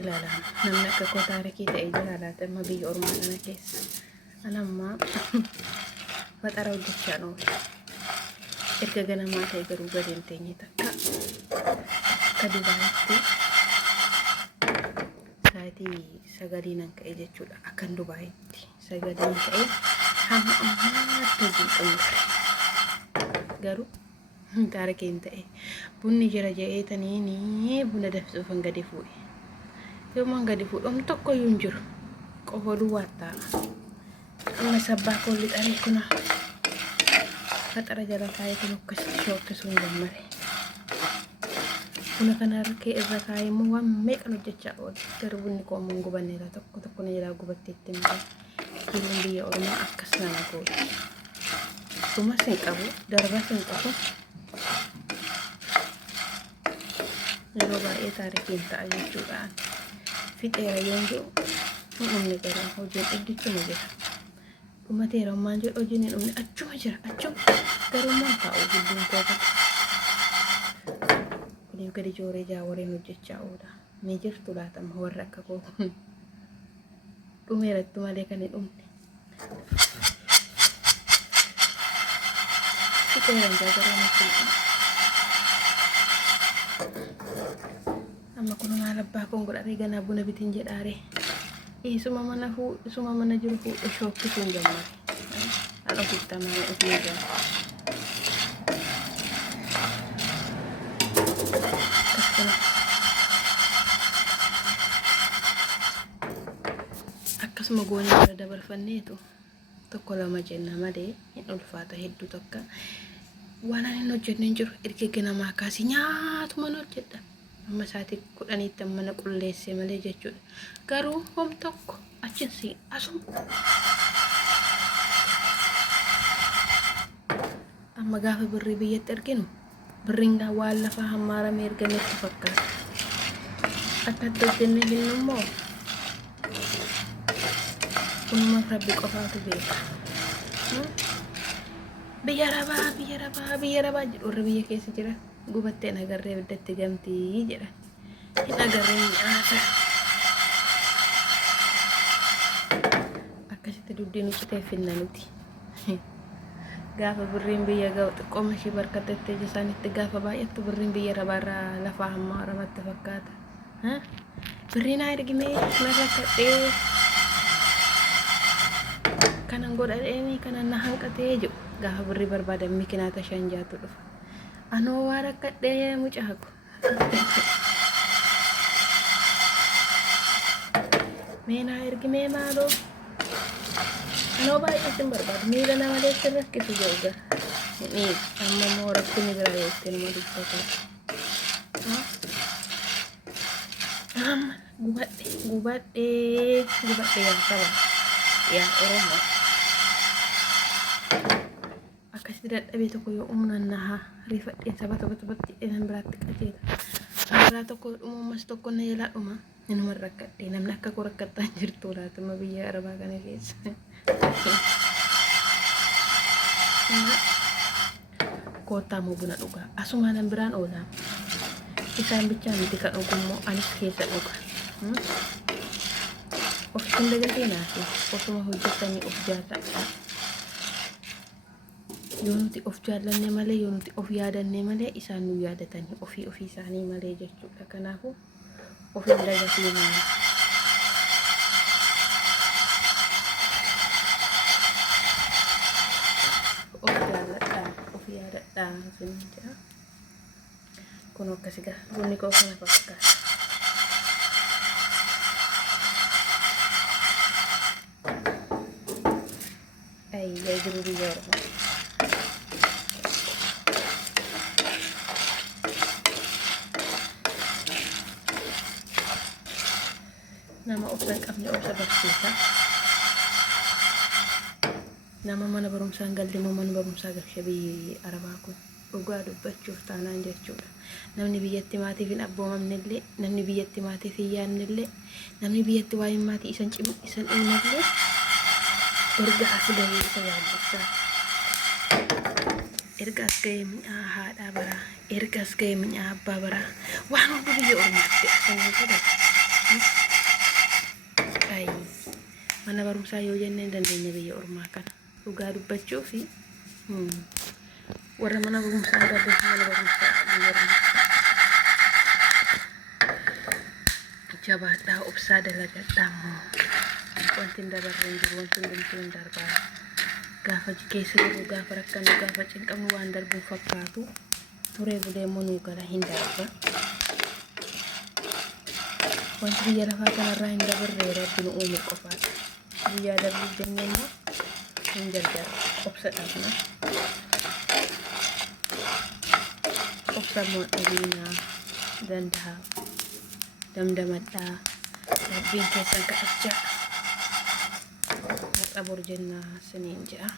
ilaalaam namni akka koo taarikii ta'ee jira laata amma biyya ormaa kana keessa anammaa waxara hojjechaa oolu erga ganamaa ta'e garuu gadi hin teenye takka akka Dubaayitti sa'aatii 9 ka'e jechuudha. Akkan Dubaayitti 9 ka'e hamma ammaatti hojii xumure garuu taarikeen ta'e bunni jira je'eetanii buna danfisuufan gadi fuudhe. Yoomaan gadi fuudhamu tokko iyyuu hin jiru. Qofooluu waattaa. Amma sabbaa koolli xaree kuna faxara jala kaayee kun akkasitti shookkisuu hin gammade. Buna kana harkee irra kaayee immoo waan meeqan hojjechaa oole. Garuu bunni koo ammoo hin gubanneera tokko tokko na jalaa gubatteetti malee. Jiruun biyya ormaa akkas nama gooti. Dhumas hin qabu, darbas hin qabu. Yeroo baay'ee taarikiin ta'a jechuudhaan. Fixeera yoon jiru hin dhumne garaa hojiin iddichuma jira. Dhumateera ammaan jedhu hojiin hin dhumne achuma jira achuma garummaan taa'u gidduun kooba. Kunis gadi jooree jaawareen hojjechaa oola. Mee jirtu laatama warra akka koo kun dhumeerattu malee kan hin dhumne. Fixeera jaagaree nuti. Amma kun maal abbaa kun godhatee ganaa buna bitiin jedhaare. Isuma mana jiru fuudhee shookkisuu hin gammade. An ofitti amanee ofii eegaa. Akkasuma goonii bira dabarfanneetu tokko lama jenna malee hin ulfaata hedduu tokko. Waan ani hin hojjenne hin jiru erga ganamaa kaasee nyaatuma hin hojjedha. Amma sa'aatii 10tti mana qulleessee malee jechuudha. Garuu hom tokko achinsi asuma. Amma gaafa birrii biyyatti arginu birriin waan lafaa hammaaramee ergametti fakkaata. Akkatti hojjennee jennu immoo kunuma Rabbi qofaatu beeka. Biyya rabaa jedhu warra biyya keessa jira. Gubattee nagarree biddatti gamtii jedha. Hin agarree nyaata. Akkasitti dubbiin ucitee finna nuti. Gaafa birriin biyya ga'u xiqqooma ishee barkattettee isaanitti gaafa baay'attu birriin biyya rabaarraa lafaa hammaa ramatti fakkaata. Birriin haa ergimee narra kadhee kanan godhadheenii kanan na hanqatee jedhu gaafa birrii barbaadan mikinaata shan jaatu dhufa. Anoo waa rakkadhee mucaaku. Meenaa ergimee maaloo? Anoo baay'eetiin barbaadu. Miila nama leessi rakkisu jedhu gara. Amma immoo rakkini biraa jettee nama dubbata. Amma gubadhee yaa saba. Yaa Oromoo. Akkasii dadhabee tokko yoo humnaan nahaa rifadheen saba taphatti jedheen biraatti qajeela. Biraa tokko dhumumas tokko na jalaa dhuma. Inuma rakkadhee namni akka koo rakkattaa jirtu laatuma biyya Arabaa kana keessa. Koottaa moo buna dhugaa. Asumaan biraan oolaa. Isaan bichaa miti kan dhugummoo anis keessa dhuga. Of hin dagatee naasi osuma hojjetanii of jaalladha. Yoo nuti of jaallanne malee yoo nuti of yaadanne malee isaan nu yaadatanii ofii isaanii malee jechuudha. Kanaafuu of hin dagatee malee. Of jaalladha of yaadadha sin jedha. Kun akkasii gaa bunni koo kana fakkaata. Ayya jiru biyya Oromoo. Nama of qabne of barsiisa. Nama mana barumsaa galle moo mana barumsaa galchee biyya Arabaa kun dhugaa dubbachuuf taanaan jechuudha. Namni biyyatti maatiif hin abboomamnellee, namni biyyatti maatiif hin yaadnellee, namni biyyatti waa'ee maatii isan cimu isan dhimmallee erga as gahee isa yaaddessaa. Erga as gahee mi'aa haadhaa baraa, erga as gahee mi'aa abbaa baraa waan hundi biyya Oromootti asanii jedhama. Ay, mana barumsaa yoo jennee dandeenya biyya ormaa kana dhugaa dubbachuu fi warra mana barumsaa darbeef mana barumsaa biyya ormaa jabaadhaa obsaa dalagadhaa immoo wanti hin dabarre hin jiru, wanti hundumtuu hin darbaa. Gaafa keessa jiru, gaafa rakkannu, gaafa cinqamnu waan darbuu fakkaatu turee bulee immoo nuu gara hin darba. Wanti biyya lafaa kanarraa hin dabarre Rabbi nu uume qofaadha. Biyyaa darbuuf jennee immoo hin gargaaru. Obsa dhabna. Obsa immoo dhabiinaa danda'a. Damdamadhaa. Rabbiin keessan kadhachaa. Har'a bor jennaa siniin jedha.